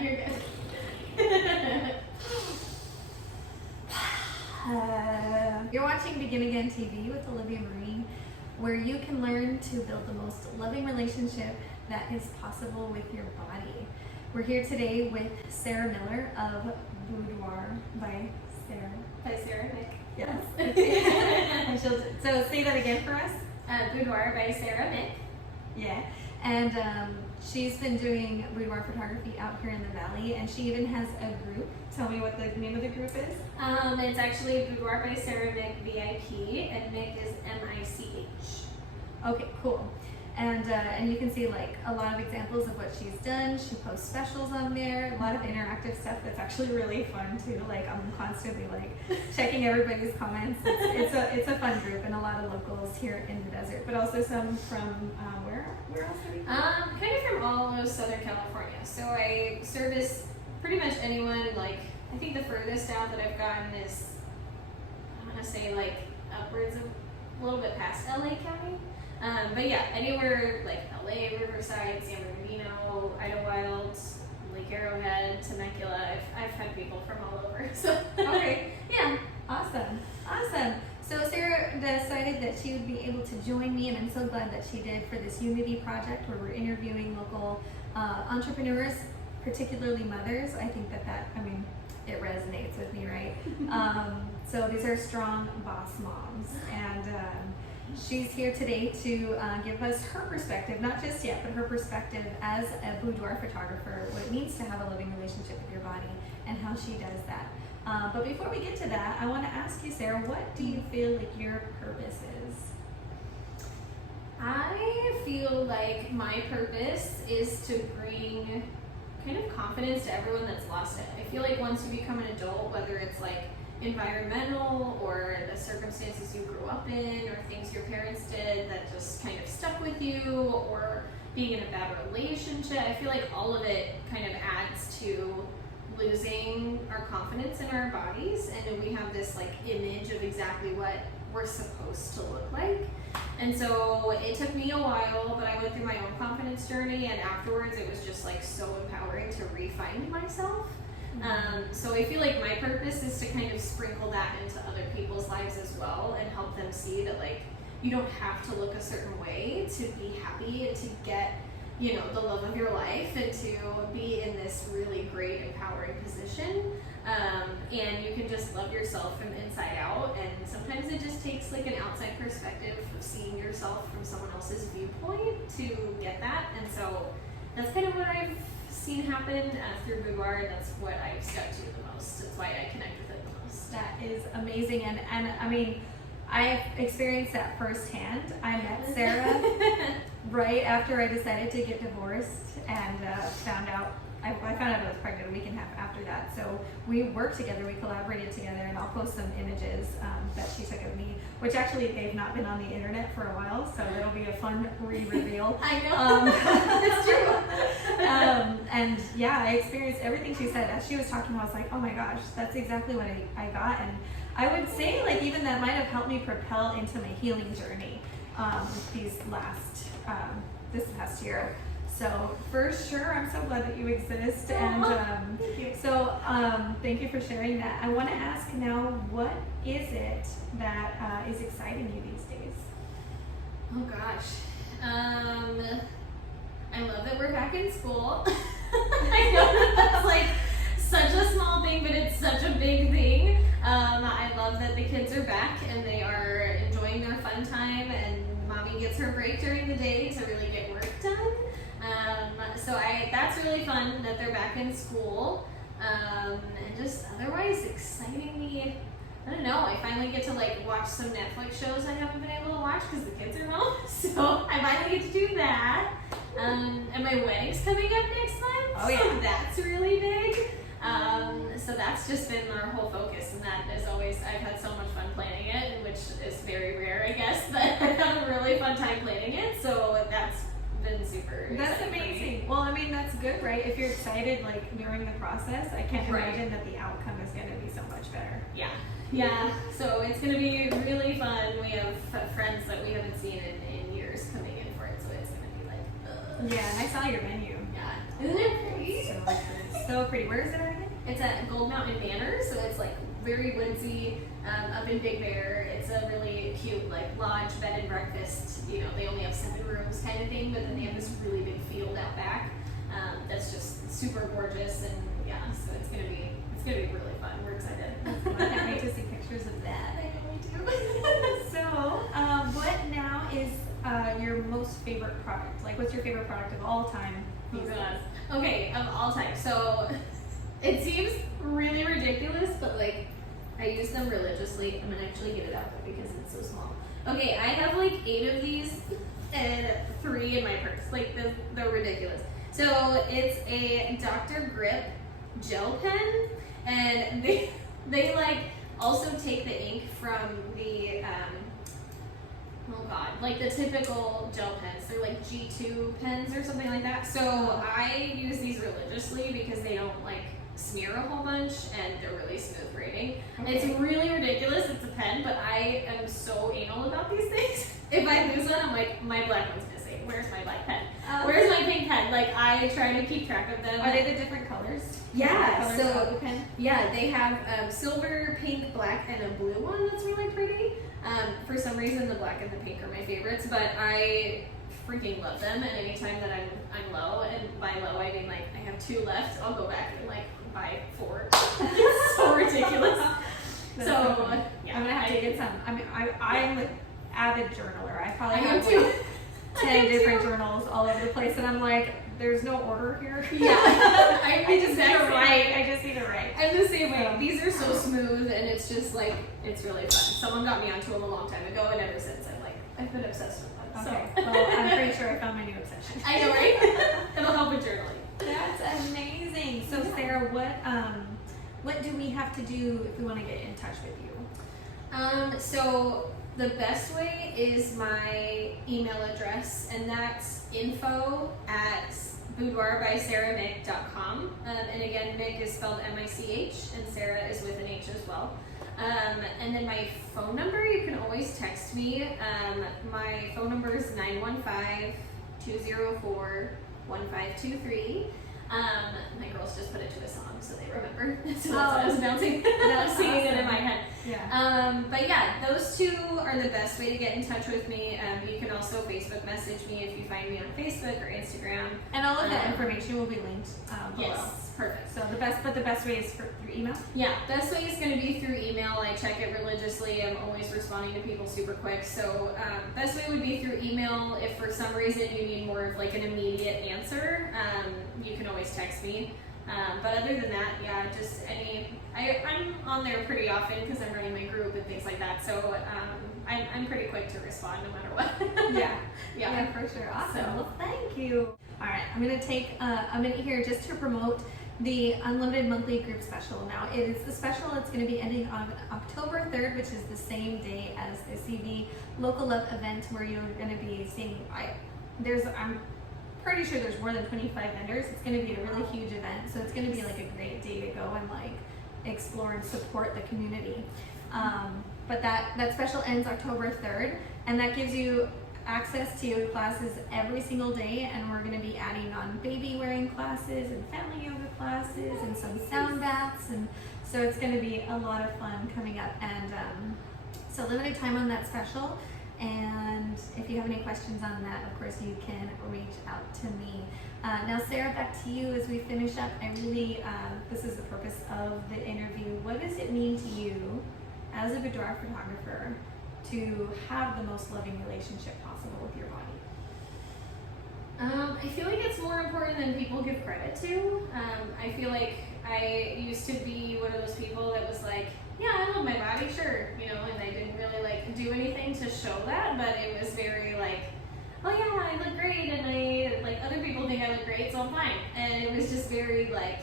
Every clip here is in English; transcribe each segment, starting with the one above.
You're good. You're watching Begin Again TV with Olivia Marie, where you can learn to build the most loving relationship that is possible with your body. We're here today with Sarah Miller of Boudoir by Sarah. By Sarah Mick. Yes. So say that again for us. Boudoir by Sarah Mick. Yeah. And she's been doing boudoir photography out here in the valley, and she even has a group. Tell me what the name of the group is. It's actually Boudoir by Sarah Mick VIP, and Mick is M-I-C-H. Okay, cool. And you can see like a lot of examples of what she's done. She posts specials on there, a lot of interactive stuff that's actually really fun too. Like I'm constantly like checking everybody's comments. It's a fun group, and a lot of locals here in the desert, but also some from where else are we? Kind of from all of Southern California. So I service pretty much anyone. Like I think the furthest out that I've gotten is, I'm gonna say like upwards of a little bit past LA County. But yeah, anywhere like LA, Riverside, San Bernardino, Idlewild, Lake Arrowhead, Temecula. I've had people from all over. So okay, yeah, awesome. So Sarah decided that she would be able to join me, and I'm so glad that she did, for this Unity project where we're interviewing local entrepreneurs, particularly mothers. I think it resonates with me, right? So these are strong boss moms, and she's here today to give us her perspective, not just yet, but her perspective as a boudoir photographer, what it means to have a loving relationship with your body, and how she does that. But before we get to that, I want to ask you, Sarah, what do you feel like your purpose is? I feel like my purpose is to bring kind of confidence to everyone that's lost it. I feel like once you become an adult, whether it's like environmental or the circumstances you grew up in or things your parents did that just kind of stuck with you, or being in a bad relationship, I feel like all of it kind of adds to losing our confidence in our bodies, and we have this like image of exactly what we're supposed to look like. And so it took me a while, but I went through my own confidence journey, and afterwards it was just like so empowering to re-find myself. So I feel like my purpose is to kind of sprinkle that into other people's lives as well, and help them see that like you don't have to look a certain way to be happy and to get, you know, the love of your life and to be in this really great empowering position. And you can just love yourself from inside out, and sometimes it just takes like an outside perspective of seeing yourself from someone else's viewpoint to get that. And so that's kind of what I've seen happen through Boudoir, and that's what I've stuck to the most. That's why I connect with it the most. That is amazing, and I mean, I've experienced that firsthand. I met Sarah right after I decided to get divorced, and found out I was pregnant a week and a half after that. So we worked together, we collaborated together, and I'll post some images that she took of me, which actually they've not been on the internet for a while, so it'll be a fun re-reveal. I know. It's true. And yeah, I experienced everything she said. As she was talking, I was like, oh my gosh, that's exactly what I got. And I would say like even that might have helped me propel into my healing journey this past year. So for sure, I'm so glad that you exist, and thank you. So thank you for sharing that. I want to ask now, what is it that is exciting you these days? Oh gosh, I love that we're back in school. I know that that's like such a small thing, but it's such a big thing. I love that the kids are back and they are enjoying their fun time, and mommy gets her break during the day to really get work done. So that's really fun that they're back in school, and just otherwise exciting me. I don't know, I finally get to like watch some Netflix shows I haven't been able to watch because the kids are home, so I finally get to do that. And my wedding's coming up next month. Oh yeah, so that's really big. So that's just been our whole focus, and that is always, I've had so much fun planning it, which is very rare, I guess, but I've had a really fun time planning it, so that's been super. That's amazing. Well, I mean, that's good, right? If you're excited like during the process, I can't imagine that the outcome is going to be so much better. Yeah, so it's going to be really fun. We have friends that we haven't seen in years coming in for it, so it's going to be like, Yeah, and I saw your menu. Yeah. Isn't it pretty? So so pretty. Where is it at again? It's at Gold Mountain Manor, so it's like very woodsy, up in Big Bear. It's a really cute like lodge, bed and breakfast. You know, they only have 7 rooms kind of thing, but then they have this really big field out back. That's just super gorgeous, and yeah, so it's gonna be really fun. We're excited. I can't wait to see pictures of that. I know we do. So, what now is your most favorite product? Like, what's your favorite product of all time? Oh god. Okay, of all time. So it seems really ridiculous, but like I use them religiously. I'm gonna actually get it out there because it's so small. Okay, I have like 8 of these and 3 in my purse. Like they're ridiculous. So it's a Dr. Grip gel pen, and they like also take the ink from the oh god, like the typical gel pens. They're like G2 pens or something like that. So I use these religiously because they don't like smear a whole bunch and they're really smooth grading. Okay. It's really ridiculous. It's a pen, but I am so anal about these things. If I lose one, I'm like, my black one's missing. Where's my black pen? Where's my pink pen? Like I try to keep track of them. Are they the different colors? Yeah, Colors so of the pen? yeah, they have silver, pink, black, and a blue one that's really pretty. For some reason, the black and the pink are my favorites, but I freaking love them. And anytime that I'm low, and by low I mean like I have 2 left, I'll go back and like buy 4. It's so ridiculous. So funny. yeah, I'm gonna have to get some. I mean, I'm an avid journaler. I probably I have am too. like 10 different journals all over the place, and I'm like, there's no order here. Yeah, I just need to write. I just need to write. I'm the same way. These are so smooth, and it's just like it's really fun. Someone got me onto them a long time ago, and ever since I've been obsessed with them. Okay. So Well, I'm pretty sure I found my new obsession. I know, right? It'll help with journaling. That's amazing. So Sarah, what do we have to do if we want to get in touch with you? So the best way is my email address, and that's info@boudoirbysarahmick.com. And again, Mick is spelled M-I-C-H, and Sarah is with an H as well. And then my phone number, you can always text me. My phone number is 915-204-1523. My girls just put it to a song, so they remember. So that's why I was bouncing, singing it in my head. Yeah. But yeah, those 2 are the best way to get in touch with me. You can also Facebook message me if you find me on Facebook or Instagram. And all of that information will be linked below. Yes, perfect. So the best way is through email. Yeah, best way is going to be through email. I check it religiously. I'm always responding to people super quick. So best way would be through email. If for some reason you need more of like an immediate answer, you can always text me. But other than that, yeah, just I'm on there pretty often because I'm running my group and things like that. So I'm pretty quick to respond no matter what. Yeah, for sure. Awesome. So. Well, thank you. All right, I'm going to take a minute here just to promote the Unlimited Monthly Group Special. Now, it is the special. It's going to be ending on October 3rd, which is the same day as the CV Local Love event, where you're going to be seeing. I'm pretty sure there's more than 25 vendors. It's going to be a really huge event, so it's going to be like a great day to go and like explore and support the community. But that special ends October 3rd, and that gives you access to yoga classes every single day, and we're going to be adding on baby wearing classes and family yoga classes and some sound baths, and so it's going to be a lot of fun coming up. And so limited time on that special, and if you have any questions on that, of course you can reach out to me. Now Sarah, back to you as we finish up. I really this is the purpose of the interview. What does it mean to you as a boudoir photographer to have the most loving relationship possible with your body? I feel like it's more important than people give credit to. I feel like I used to be one of those people that was like, yeah, I love my body, sure, and I didn't really like do anything to show that, but it was very like, oh yeah, I look great, and I like other people think I look great, so I'm fine. And it was just very like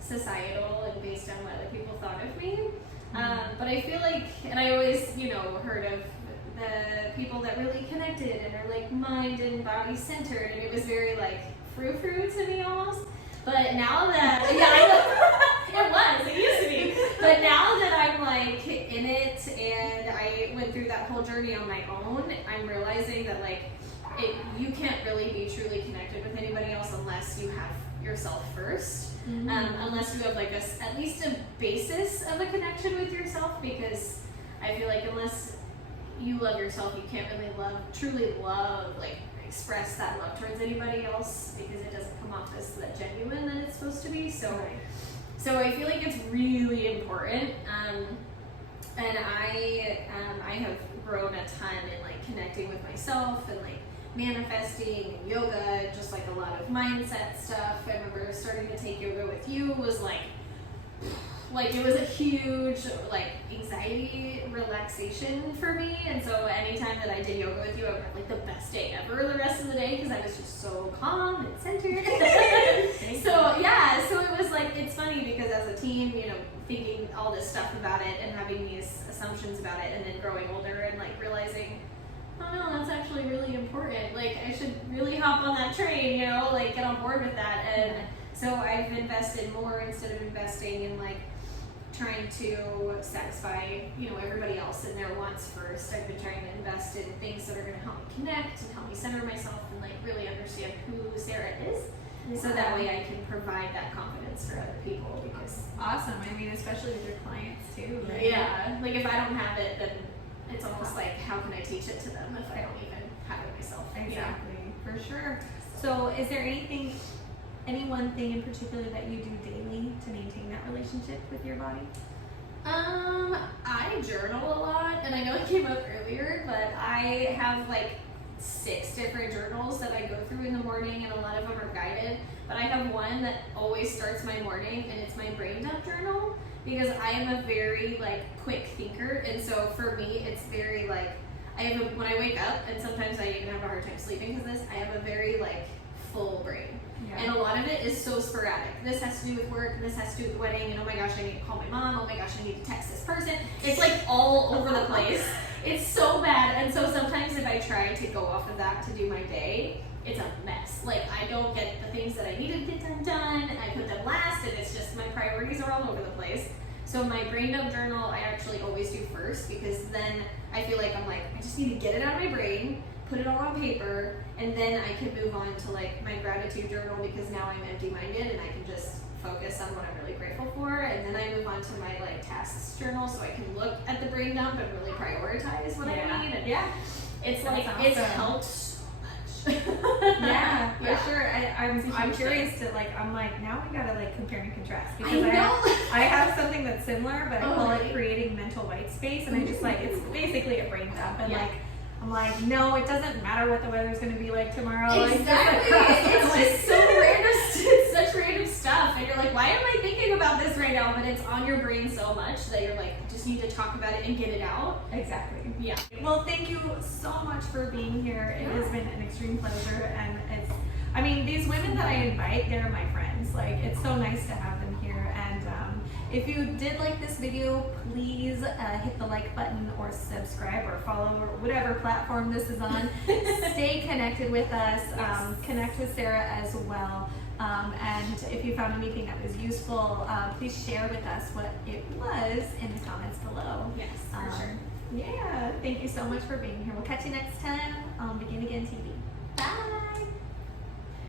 societal and based on what other people thought of me. But I feel like, and I always, heard of the people that really connected and are like mind and body centered, and it was very like frou-frou to me almost. But now that, it used to be. But now that I'm like in it and I went through that whole journey on my own, I'm realizing that like you can't really be truly connected with anybody else unless you have yourself first. Mm-hmm. Unless you have like at least a basis of a connection with yourself, because I feel like unless you love yourself, you can't really truly love, like express that love towards anybody else, because it doesn't come off as that genuine that it's supposed to be. So I feel like it's really important. And I have grown a ton in like connecting with myself and like manifesting and yoga, just like a lot of mindset stuff. I remember starting to take yoga with you was like it was a huge like anxiety relaxation for me. And so anytime that I did yoga with you, I would have like the best day ever the rest of the day, because I was just so calm and centered. So it was like, it's funny because as a teen, you know, thinking all this stuff about it and having these assumptions about it, and then growing older and like realizing, oh no, that's actually really important. Like I should really hop on that train, you know, like get on board with that. And so I've invested more instead of investing in like trying to satisfy, you know, everybody else and their wants first. I've been trying to invest in things that are going to help me connect and help me center myself and like really understand who Sarah is. Yeah. So that way I can provide that confidence for other people. Because awesome. I mean, especially with your clients too, right? Yeah. Like if I don't have it, then it's almost like, how can I teach it to them if I don't even have it myself? Exactly, for sure. So is there any one thing in particular that you do daily to maintain that relationship with your body? I journal a lot, and I know it came up earlier, but I have like 6 different journals that I go through in the morning, and a lot of them are guided. But I have one that always starts my morning, and it's my brain dump journal, because I am a very like quick thinker, and so for me it's very like when I wake up, and sometimes I even have a hard time sleeping because I have a very like full brain. Yeah. And a lot of it is so sporadic. This has to do with work, this has to do with the wedding, and oh my gosh, I need to call my mom, oh my gosh, I need to text this person. It's like all over the place. It's so bad. And so sometimes if I try to go off of that to do my day, it's a mess. Like I don't get the things that I need to get done, and I put them last, and it's just my priorities are all over the place. So my brain dump journal, I actually always do first, because then I feel like I just need to get it out of my brain, put it all on paper, and then I can move on to like my gratitude journal, because now I'm empty-minded and I can just focus on what I'm really grateful for. And then I move on to my like tasks journal, so I can look at the brain dump and really prioritize what I need. And it's that's like awesome. It's helped so much. Yeah, for sure. I'm curious to like, I'm like, now we gotta like compare and contrast, because I have something that's similar, but I call it creating mental white space, and I just like, it's basically a brain dump, and like I'm like, no, it doesn't matter what the weather's going to be like tomorrow. Exactly. It's just so random. It's such random stuff. And you're like, why am I thinking about this right now? But it's on your brain so much that you're like, just need to talk about it and get it out. Exactly. Yeah. Well, thank you so much for being here. It has been an extreme pleasure. And these women that I invite, they're my friends. Like, it's so nice to have them here. And if you did like this video, please hit the like button, or subscribe, or follow, or whatever platform this is on. Stay connected with us. Connect with Sarah as well. And if you found anything that was useful, please share with us what it was in the comments below. Yes, for sure. Yeah, thank you so much for being here. We'll catch you next time on Begin Again TV.